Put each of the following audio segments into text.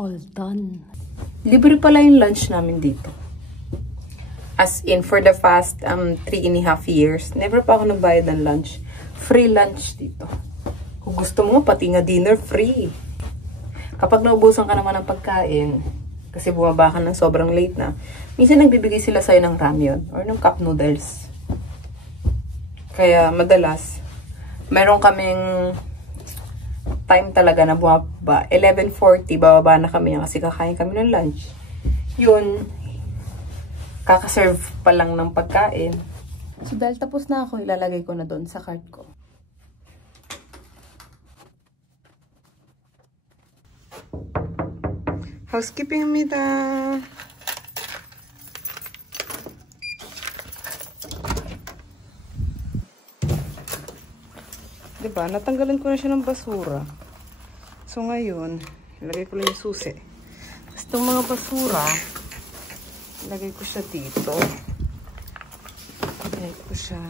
all done. Libre pala yung lunch namin dito. As in, for the past 3.5 years, never pa ako nagbayad ng lunch. Free lunch dito. Kung gusto mo, pati nga dinner, free. Kapag naubusan ka naman ng pagkain, kasi bumaba ka ng sobrang late na, minsan nagbibigay sila sa'yo ng ramyun or ng cup noodles. Kaya madalas, meron kaming time talaga na bumaba. 11:40, bababa na kami kasi kakain kami ng lunch. Yun, kakaserve pa lang ng pagkain. So dahil tapos na ako, ilalagay ko na doon sa cart ko. Housekeeping입니다. Diba? Natanggalan ko na siya ng basura. So ngayon, ilagay ko lang yung susi. Tapos itong mga basura, ilagay ko siya dito. Ilagay ko siya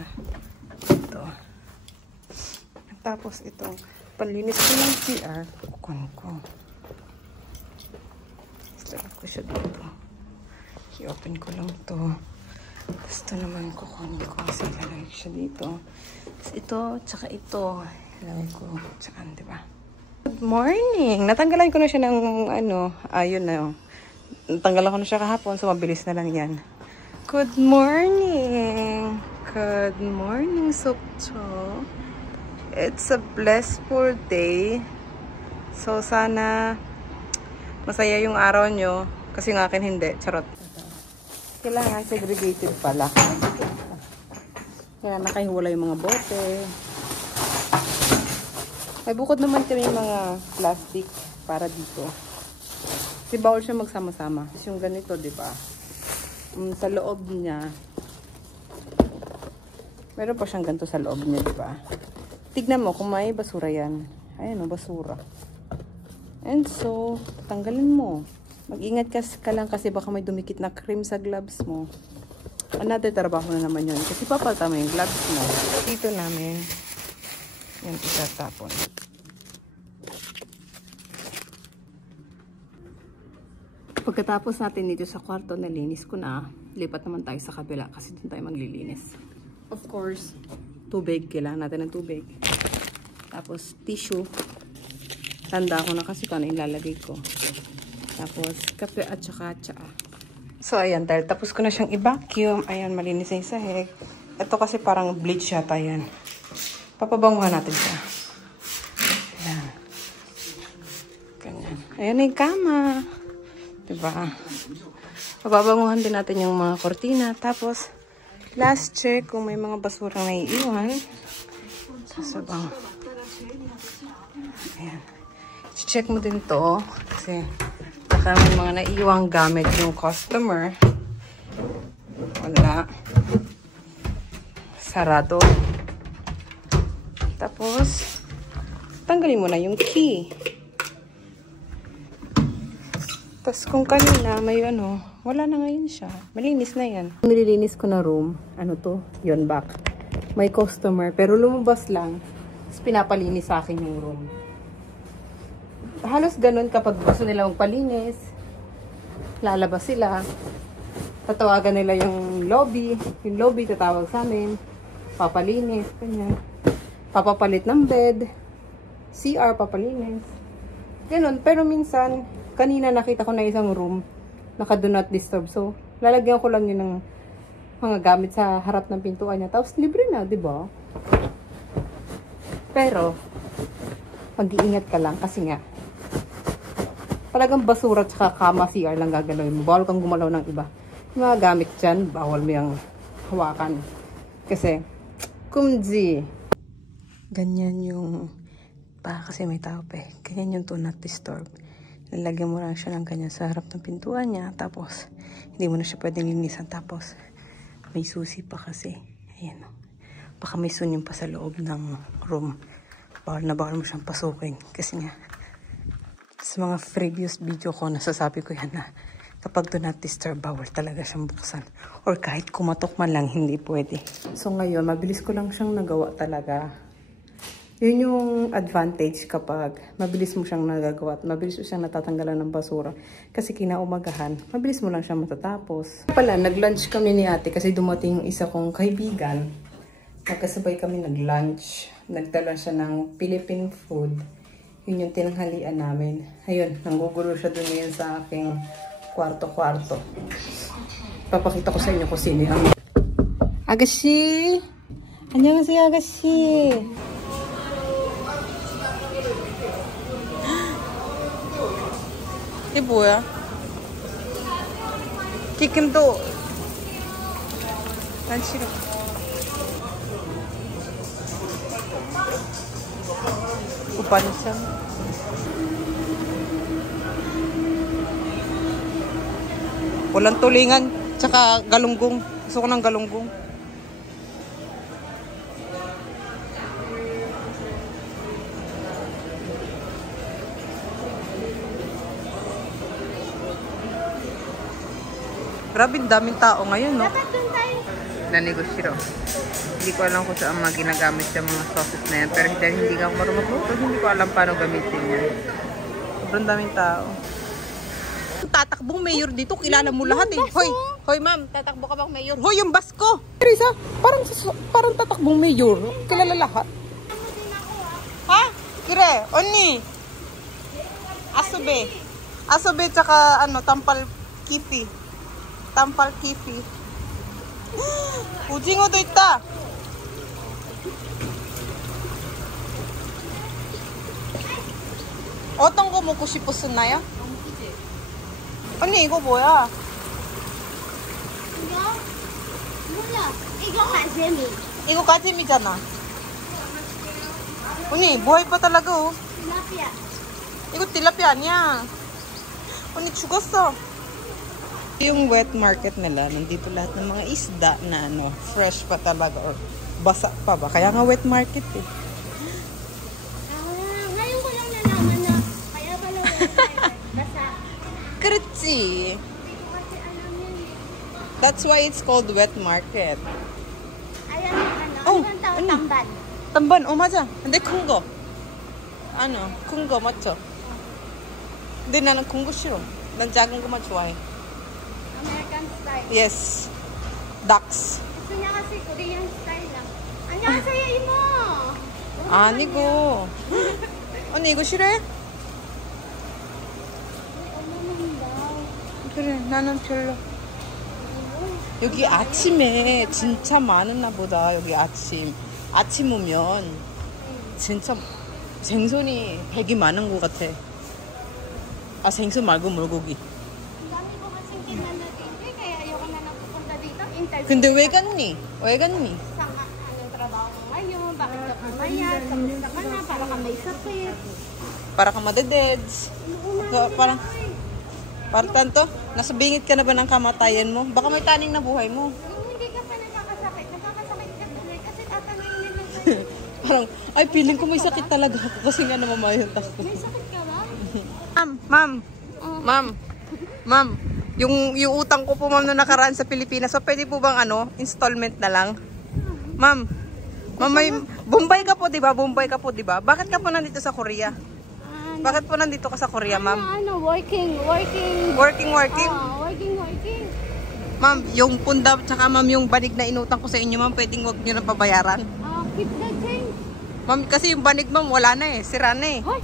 dito. Tapos itong panlinis ko ng CR, kukunin ko. Ilagay ko siya dito. I-open ko lang to. Tapos ito naman kukunin ko kasi ilagay ko siya dito. Tapos ito, tsaka ito. Ilagay ko tsaka, diba? Good morning! Natanggalan ko na siya ng ayun na. Natanggalan ko na siya kahapon, so mabilis na lang yan. Good morning! Good morning, Sokcho. It's a blissful day. So sana masaya yung araw nyo. Kasi ng akin hindi. Charot. Kailangan segregated pala. Kaya nakahiwala yung mga bote. May bukod naman kami yung mga plastic para dito. Kasi bawal siya magsama-sama. Kasi yung ganito, diba? Sa loob niya. Meron pa siyang ganito sa loob niya, diba? Tignan mo kung may basura yan. Ayan o, basura. And so, tanggalin mo. Mag-ingat ka lang kasi baka may dumikit na cream sa gloves mo. Another trabaho na naman yun. Kasi papalta mo yung gloves mo. Dito namin. Yan, itatapon. Pagkatapos natin dito sa kwarto, nalinis ko na. Lipat naman tayo sa kabila kasi doon tayo maglilinis. Of course, tubig. Kailangan natin ng tubig. Tapos, tissue. Tanda ko na kasi kung ano ilalagay ko. Tapos, kape at saka tsaa. So, ayan. Dahil tapos ko na siyang i-vacuum. Ayan, malinis na yung sahig. Ito kasi parang bleach yata yan. Papabanguhan natin siya. Ayan. Ganyan. Ayan na yung kama. Diba? Papabanguhan din natin yung mga kortina. Tapos, last check kung may mga basurang naiiwan. Sasabang. Ayan. Check mo din to kasi baka may mga naiiwang gamit yung customer. Wala. Sarado. Tapos, tanggalin mo na yung key. Tapos kung kanina may wala na ngayon siya. Malinis na yan. Nililinis ko na room. Ano to? Yon back. May customer pero lumabas lang. Tapos pinapalinis sa akin yung room. Halos ganun kapag gusto nila magpalinis. Lalabas sila. Tatawagan nila yung lobby. Yung lobby tatawag sa amin. Papalinis. Ganyan. Papapalit ng bed. CR papalinis. Ganun. Pero minsan, kanina nakita ko na isang room. Naka do not disturb. So, lalagyan ko lang yun ng mga gamit sa harap ng pintuan niya. Tapos libre na, di ba? Pero, mag-iingat ka lang kasi nga, talagang basura at saka kama CR lang gagalawin mo. Bawal kang gumalaw ng iba. Yung mga gamit dyan, bawal mo yung hawakan. Kasi, kumji. Ganyan yung, kasi may tao pa eh. Ganyan yung do not disturb. Lalagyan mo lang siya ng ganyan sa harap ng pintuan niya. Tapos, hindi mo na siya pwedeng linisan. Tapos, may susi pa kasi. Ayan o. Baka may sunyong pa sa loob ng room. Bawal na bawal mo siyang pasukin. Kasi nga, sa mga previous video ko, nasasabi ko yan na kapag do not disturb, bawal talaga siyang buksan. Or kahit kumatok man lang, hindi pwede. So ngayon, mabilis ko lang siyang nagawa talaga. Yun yung advantage kapag mabilis mo siyang nagagawa at mabilis mo siyang natatanggalan ng basura. Kasi kinaumagahan, mabilis mo lang siyang matatapos. Pala, nag-lunch kami ni ate kasi dumating yung isa kong kaibigan. Magkasabay kami nag-lunch. Nagdala siya ng Philippine food. Yun yung tinanghalian namin. Ayun, nanggugulo siya dun ngayon sa aking kwarto-kwarto. Papakita ko sa inyo kung sino yung Agashi! 안녕하세요, 아가씨. 이게 뭐야? 기킴도 난 싫어. 오빠는 참. Walang tulingan, tsaka galunggong. Gusto ko ng galunggong. Grabe, daming tao ngayon, no? Nanegosyo. Hindi ko alam kung saan mga ginagamit sa mga sauces na yan. Pero dahil hindi ka marunong magluto, hindi ko alam paano gamitin yan. Sobrang daming tao. Tatakbong mayor dito, kilala mo lahat eh. Hoy, hoy ma'am, tatakbo ka bang mayor? Hoy, yung bus ko! Teresa, parang tatakbong mayor. Kilala lahat. Ha? Kire, onni. Asobe. Asobe tsaka ano, tampal kifi. Tampal kifi. 오징어도 있다. 어떤 거 먹고 싶었었나요? 언니 이거 뭐야? 이거? 몰라. 이거 가재미. 이거 가재미잖아. 언니 뭐할 거 달라고? tilapia. 이거 tilapia 아니야. 언니 죽었어. Yung wet market nila, nandito lahat ng mga isda na ano, fresh pa talaga or basa pa ba? Kaya nga wet market eh. Ngayon ko lang nalaman na kaya pala basa. 그렇지. Kasi alam yun. That's why it's called wet market. Ayan ano. Oh, Ano bang tawag? ano? Tamban. tamban, 맞아. 근데 큰 거. ano, 큰 거 맞죠? 근데 나는 큰 거 싫어. 난 작은 것만 좋아해. American style. Yes. Ducks. Gusto niya kasi Korean style lang. 안녕하세요, 이모. 아니고. 언니 이거 싫어해? 엄마는 daw. 그래, 나는 별로. 여기 아침에 진짜 많았나 보다. 여기 아침 오면 진짜 생선이 백이 많은 것 같아. 아, 생선 말고 물고기. Ang dami ko kasing kilala dito eh, kaya ayoko na lang pupunta dito. Interview. 근데 왜 갔니? 왜 갔니? Sa anong trabaho mo ngayon? Bakit ka pumayat? Kamusta ka na? Para ka may sakit. Para ka madededs. Parang, tanto, nasa bingit ka na ba ng kamatayan mo? Baka may taning na buhay mo. Kung hindi ka pa nakakasakit, nakakasakit ka tuloy kasi tatanungin nila sa'yo. Parang, ay, feeling ko may sakit talaga ako kasi nga namamayot ako. May sakit ka ba? Ma'am, yung utang ko po ma'am na nakaraan sa Pilipinas, so pwede po bang installment na lang? Ma'am, may Bombay ka po, 'di ba? Bombay ka po, 'di ba? Bakit ka po nandito sa Korea? Bakit po nandito ka sa Korea, ma'am? Working. Working. Working. Ma'am, yung punda tsaka ma'am yung banig na inutang ko sa inyo, ma'am, pwedeng wag niyo na pabayaran. Keep the change. Ma'am, kasi yung banig ma'am wala na eh, sira na eh. Hoy,